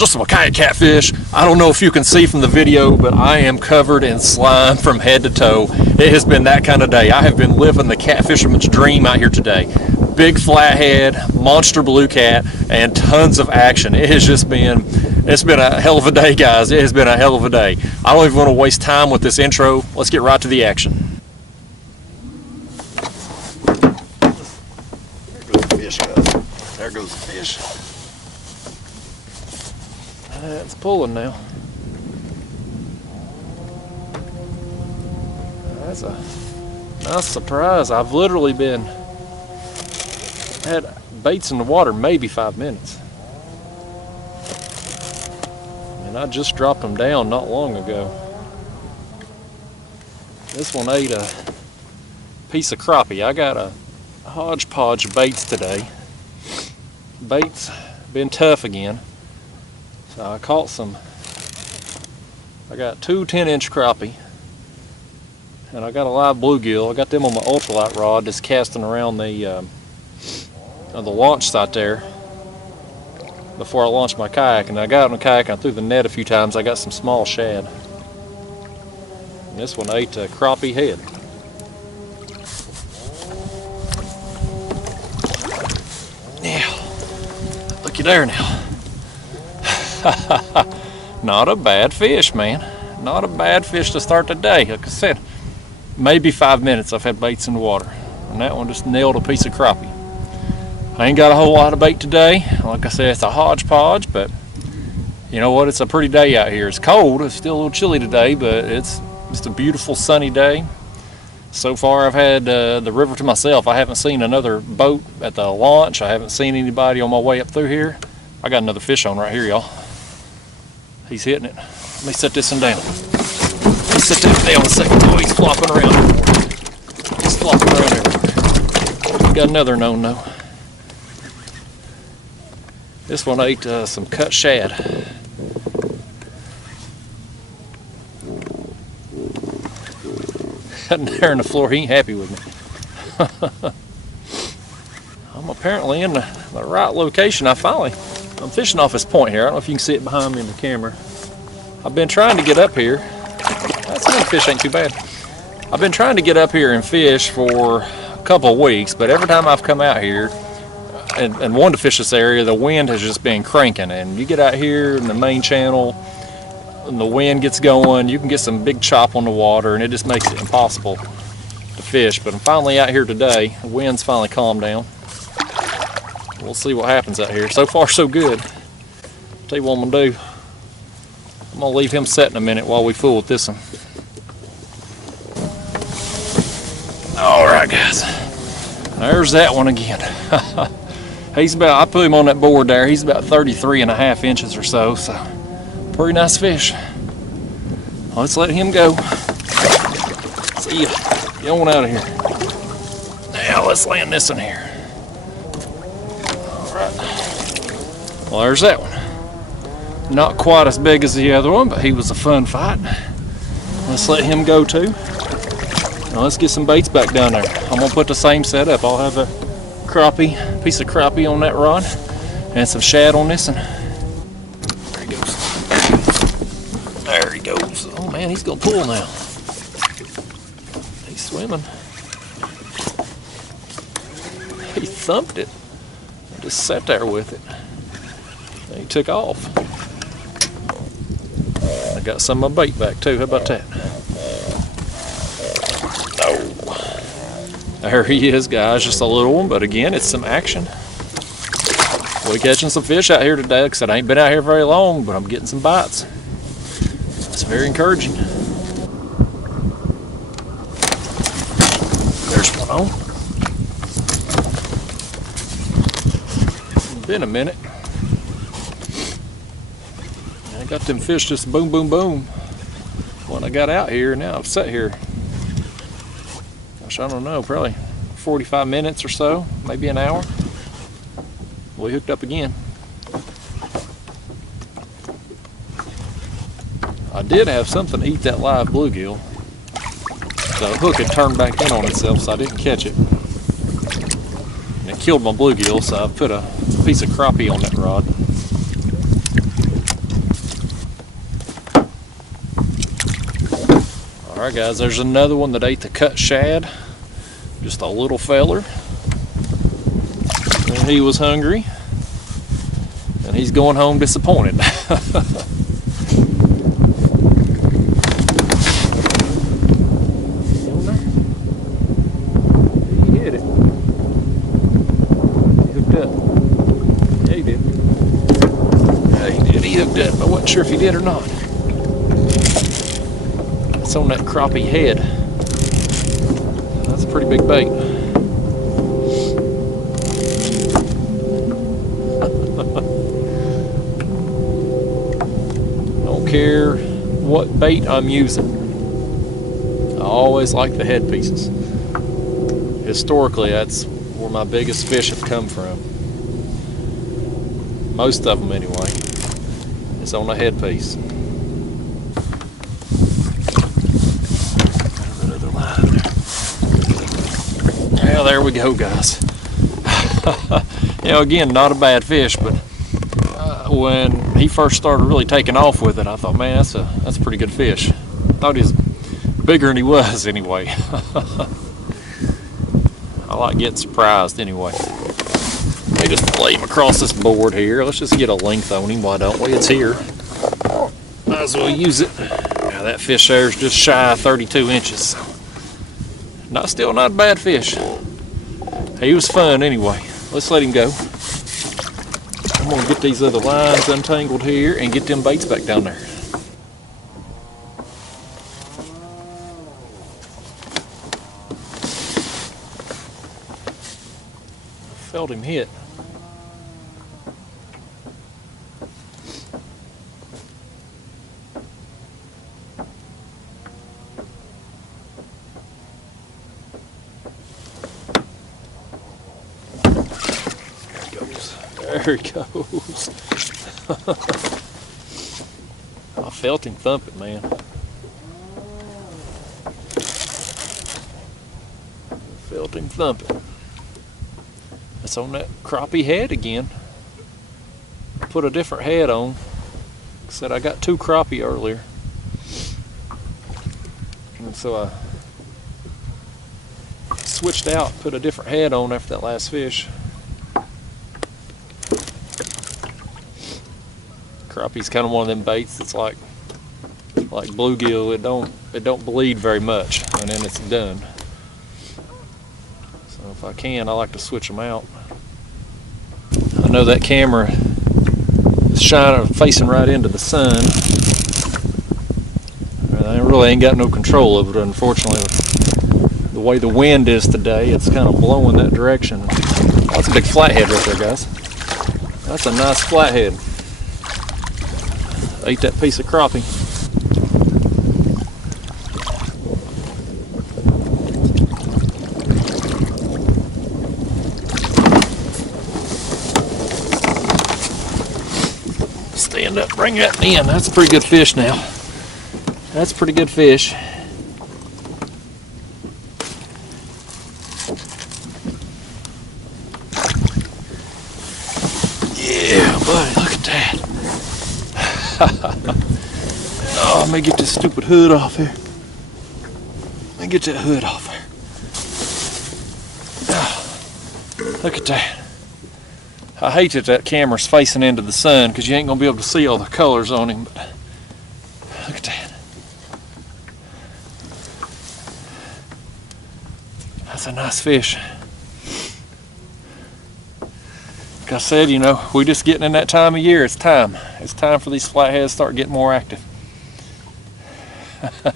Just some kayak catfish. I don't know if you can see from the video, but I am covered in slime from head to toe. It has been that kind of day. I have been living the catfisherman's dream out here today. Big flathead, monster blue cat, and tons of action. It's been a hell of a day, guys. It has been a hell of a day. I don't even want to waste time with this intro. Let's get right to the action. There goes the fish, guys. There goes the fish. It's pulling now. That's a nice surprise. I've literally had baits in the water maybe 5 minutes. And I just dropped them down not long ago. This one ate a piece of crappie. I got a hodgepodge of baits today. Baits been tough again. So I caught some. I got two 10-inch crappie, and I got a live bluegill. I got them on my ultralight rod, just casting around the launch site there before I launched my kayak. And I got on the kayak and I threw the net a few times. I got some small shad. And this one ate a crappie head. Yeah, looky there now. Not a bad fish, man. Not a bad fish to start the day. Like I said, maybe 5 minutes I've had baits in the water, and that one just nailed a piece of crappie. I ain't got a whole lot of bait today. Like I said, it's a hodgepodge, but you know what? It's a pretty day out here. It's cold. It's still a little chilly today, but it's just a beautiful sunny day. So far I've had the river to myself. I haven't seen another boat at the launch. I haven't seen anybody on my way up through here. I got another fish on right here, y'all. He's hitting it. Let me set this one down. Let me set that down a second. Oh, he's flopping around everywhere. He's flopping around everywhere. Got another no-no. This one ate some cut shad. There on the floor, he ain't happy with me. I'm apparently in the right location. I'm fishing off this point here. I don't know if you can see it behind me in the camera. I've been trying to get up here. That's one fish ain't too bad. I've been trying to get up here and fish for a couple of weeks, but every time I've come out here and wanted to fish this area, the wind has just been cranking. And you get out here in the main channel and the wind gets going, you can get some big chop on the water, and it just makes it impossible to fish. But I'm finally out here today. The wind's finally calmed down. We'll see what happens out here. So far, so good. Tell you what I'm gonna do. I'm gonna leave him set in a minute while we fool with this one. All right, guys. There's that one again. I put him on that board there. He's about 33.5 inches or so. So, pretty nice fish. Let's let him go. See ya. Get on out of here. Now let's land this one here. Well, there's that one. Not quite as big as the other one, but he was a fun fight. Let's let him go too. Now let's get some baits back down there. I'm gonna put the same setup. I'll have a piece of crappie on that rod, and some shad on this one. There he goes. There he goes. Oh man, he's gonna pull now. He's swimming. He thumped it. I just sat there with it. He took off. I got some of my bait back too. How about that? Oh. There he is, guys. Just a little one, but again, it's some action. We're catching some fish out here today. Like I said, I ain't been out here very long, but I'm getting some bites. It's very encouraging. There's one on. It's been a minute. I got them fish just boom, boom, boom when I got out here. Now I've sat here, gosh, I don't know, probably 45 minutes or so, maybe an hour. We hooked up again. I did have something eat that live bluegill. The hook had turned back in on itself, so I didn't catch it. And it killed my bluegill, so I put a piece of crappie on that rod. Alright guys, there's another one that ate the cut shad. Just a little feller. And he was hungry. And he's going home disappointed. He hit it. He hooked up. Yeah, he did. Yeah, he did. He hooked up. I wasn't sure if he did or not. It's on that crappie head. That's a pretty big bait. Don't care what bait I'm using. I always like the head pieces. Historically, that's where my biggest fish have come from. Most of them anyway. It's on the head piece. Well, there we go, guys. You know, again, not a bad fish, but when he first started really taking off with it, I thought, man, that's a pretty good fish. I thought he was bigger than he was anyway. I like getting surprised anyway. Let me just lay him across this board here. Let's just get a length on him, why don't we? It's here. Might as well use it. Now that fish there is just shy of 32 inches. Still not a bad fish. He was fun anyway. Let's let him go. I'm gonna get these other lines untangled here and get them baits back down there. Felt him hit. There he goes. I felt him thump it, man. Felt him thump it. That's on that crappie head again. Put a different head on. Said I got 2 crappie earlier. And so I switched out, put a different head on after that last fish. Crappie's kind of one of them baits that's like bluegill. It don't bleed very much, and then it's done. So if I can, I like to switch them out. I know that camera is facing right into the sun. I really ain't got no control of it, unfortunately. The way the wind is today, it's kind of blowing that direction. That's a big flathead right there, guys. That's a nice flathead. Ate that piece of crappie. Stand up, bring that in. That's a pretty good fish now. That's a pretty good fish. Yeah, buddy, look at that. Oh, let me get this stupid hood off here. Let me get that hood off here. Oh, look at that. I hate that camera's facing into the sun because you ain't gonna be able to see all the colors on him, but look at that. That's a nice fish. Like I said, you know, we just getting in that time of year. It's time. It's time for these flatheads to start getting more active. Look at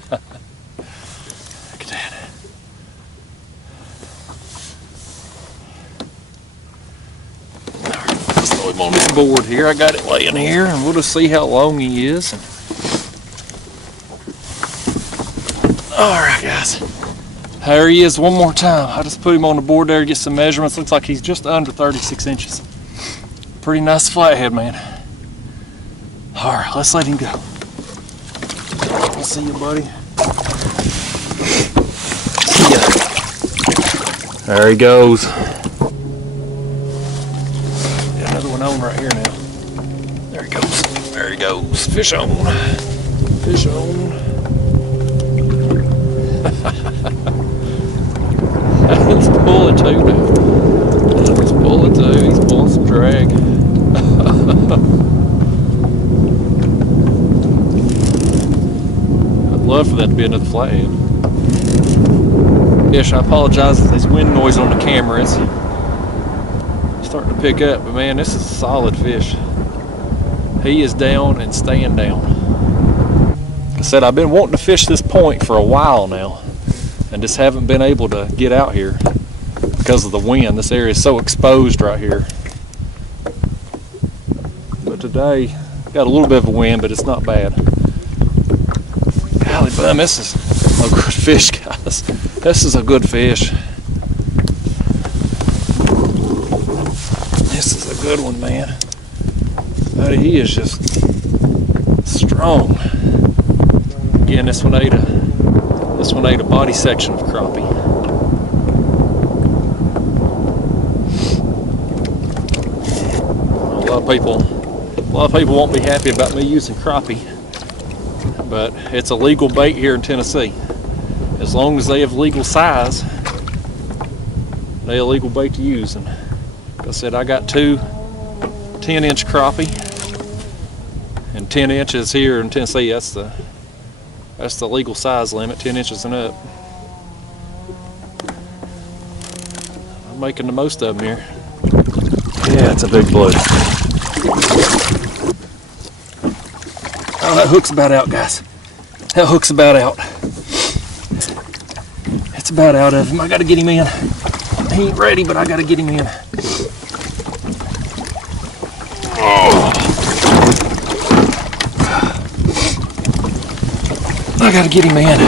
that. Alright, let's throw him on this board here. I got it laying here, and we'll just see how long he is. Alright, guys. There he is one more time. I just put him on the board there to get some measurements. Looks like he's just under 36 inches. Pretty nice flathead, man. Alright, let's let him go. I'll see you, buddy. See ya. There he goes. Got another one on right here now. There he goes. There he goes. Fish on. Fish on. He's pulling too now. He's pulling too. He's pulling some drag. I'd love for that to be another flathead. Fish, I apologize if there's wind noise on the camera. It's starting to pick up, but man, this is a solid fish. He is down and staying down. Like I said, I've been wanting to fish this point for a while now and just haven't been able to get out here because of the wind. This area is so exposed right here. But today, got a little bit of a wind, but it's not bad. Golly bum, this is a good fish, guys. This is a good fish. This is a good one, man. Buddy, he is just strong. Again, this one ate a body section of crappie. A lot of people won't be happy about me using crappie, but it's a legal bait here in Tennessee. As long as they have legal size, they're a legal bait to use. And like I said, I got two 10-inch crappie, and 10 inches here in Tennessee, that's the legal size limit, 10 inches and up. I'm making the most of them here. Yeah, it's a big blue. Oh, that hook's about out, guys. That hook's about out. It's about out of him. I gotta get him in. He ain't ready, but I gotta get him in. I gotta get him in.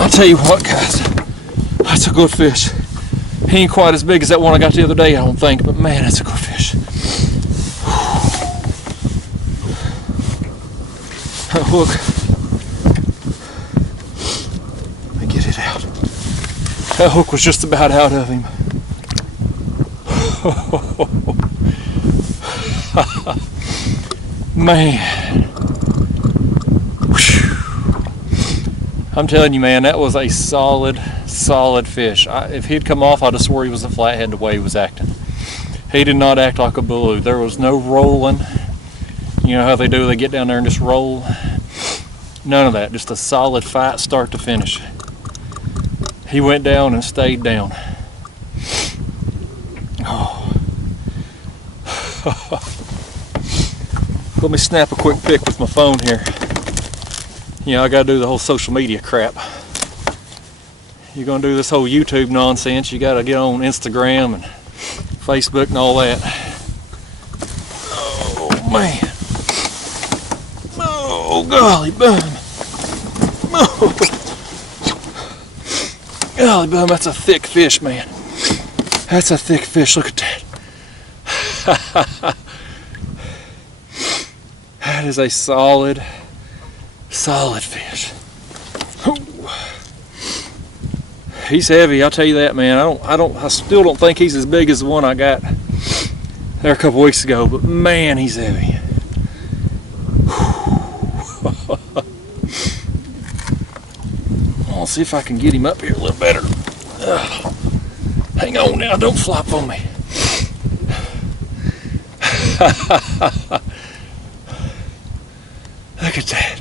I'll tell you what, guys, that's a good fish. He ain't quite as big as that one I got the other day, I don't think, but man, that's a good fish. That hook, let me get it out. That hook was just about out of him. Man, I'm telling you, man, that was a solid fish. If he'd come off, I'd have swore he was a flathead the way he was acting. He did not act like a blue. There was no rolling. You know how they do, they get down there and just roll. None of that, just a solid fight start to finish. He went down and stayed down. Oh. Let me snap a quick pic with my phone here. You know, I gotta do the whole social media crap. You're gonna do this whole YouTube nonsense, you gotta get on Instagram and Facebook and all that. Oh man. Oh golly bum. Oh. Golly bum, that's a thick fish, man. That's a thick fish, look at that. That is a solid fish. Ooh. He's heavy, I'll tell you that, man. I still don't think he's as big as the one I got there a couple weeks ago, but man, he's heavy. I'll see if I can get him up here a little better. Hang on now, don't flop on me. Look at that.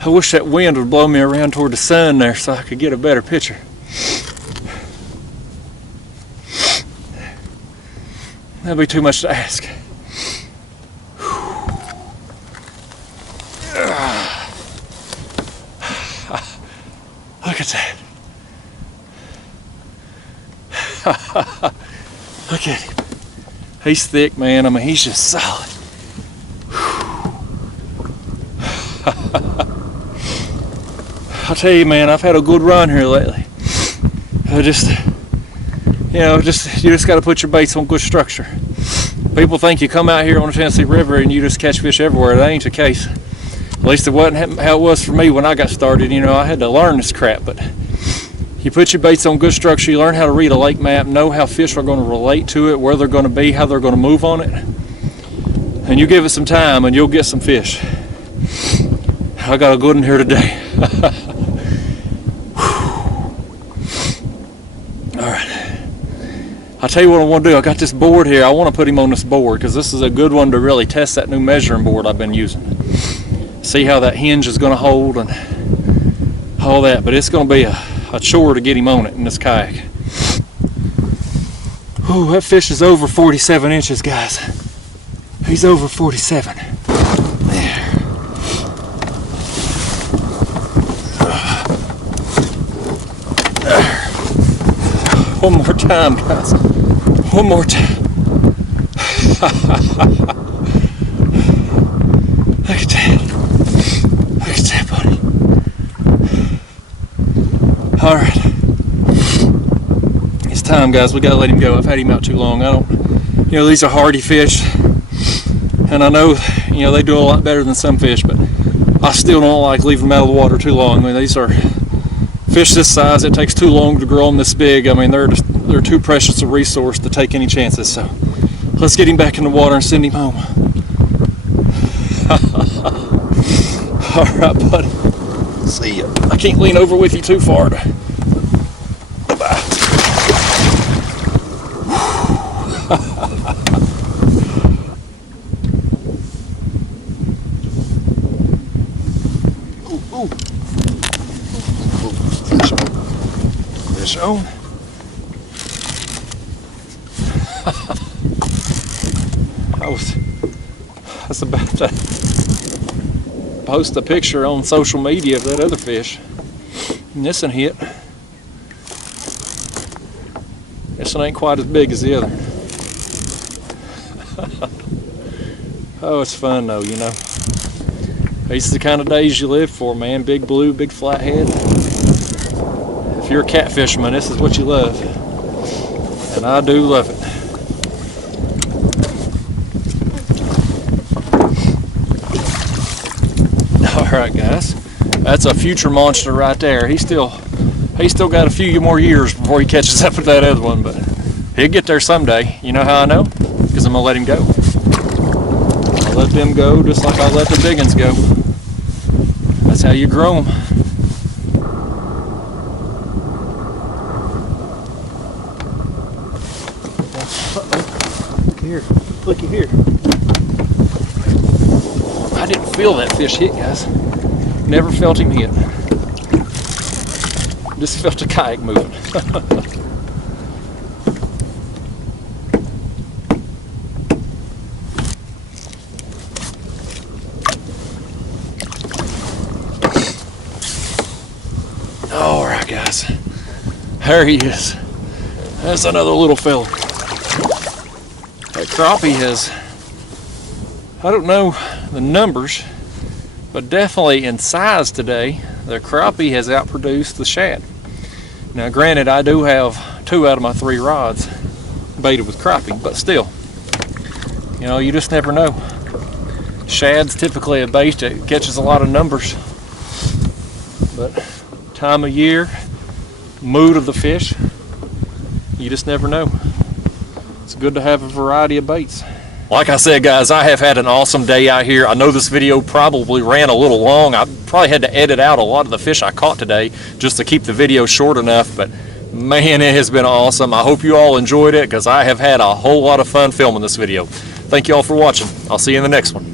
I wish that wind would blow me around toward the sun there so I could get a better picture. That'd be too much to ask. Look at that. Look at him. He's thick, man. I mean, he's just solid. I'll tell you, man, I've had a good run here lately. You just got to put your baits on good structure. People think you come out here on the Tennessee River and you just catch fish everywhere. That ain't the case. At least it wasn't how it was for me when I got started. You know, I had to learn this crap, but you put your baits on good structure, you learn how to read a lake map, know how fish are going to relate to it, where they're going to be, how they're going to move on it. and you give it some time and you'll get some fish. I got a good one here today. Alright, I'll tell you what I want to do. I got this board here. I want to put him on this board because this is a good one to really test that new measuring board I've been using. See how that hinge is going to hold and all that, but it's going to be a chore to get him on it in this kayak. Ooh, that fish is over 47 inches, guys. He's over 47. There. One more time, guys. One more time. Look at that. Look at that, buddy. Alright. It's time, guys. We gotta let him go. I've had him out too long. These are hardy fish. And I know, they do a lot better than some fish, but I still don't like leaving them out of the water too long. I mean, these are fish this size. It takes too long to grow them this big. I mean, they're too precious a resource to take any chances. So let's get him back in the water and send him home. All right, buddy. See ya. I can't lean over with you too far. Bye. Ooh. Fish on. I was about to post a picture on social media of that other fish. And this one hit. This one ain't quite as big as the other. Oh, it's fun though, These are the kind of days you live for, man. Big blue, big flathead. If you're a catfisherman, this is what you love. And I do love it. Alright, guys. That's a future monster right there. He's still got a few more years before he catches up with that other one, but he'll get there someday. You know how I know? Because I'm going to let him go. I'll let them go just like I'll let the big ones go. That's how you grow them. Look here. Looky here. I didn't feel that fish hit, guys. Never felt him hit. Just felt the kayak moving. All right, guys. There he is. That's another little fella. That crappie has, I don't know the numbers, but definitely in size today, the crappie has outproduced the shad. Now granted, I do have 2 out of my 3 rods baited with crappie, but still, you just never know. Shad's typically a bait that catches a lot of numbers, but time of year, mood of the fish, you just never know. It's good to have a variety of baits. Like I said, guys, I have had an awesome day out here. I know this video probably ran a little long. I probably had to edit out a lot of the fish I caught today just to keep the video short enough, but man, it has been awesome. I hope you all enjoyed it because I have had a whole lot of fun filming this video. Thank you all for watching. I'll see you in the next one.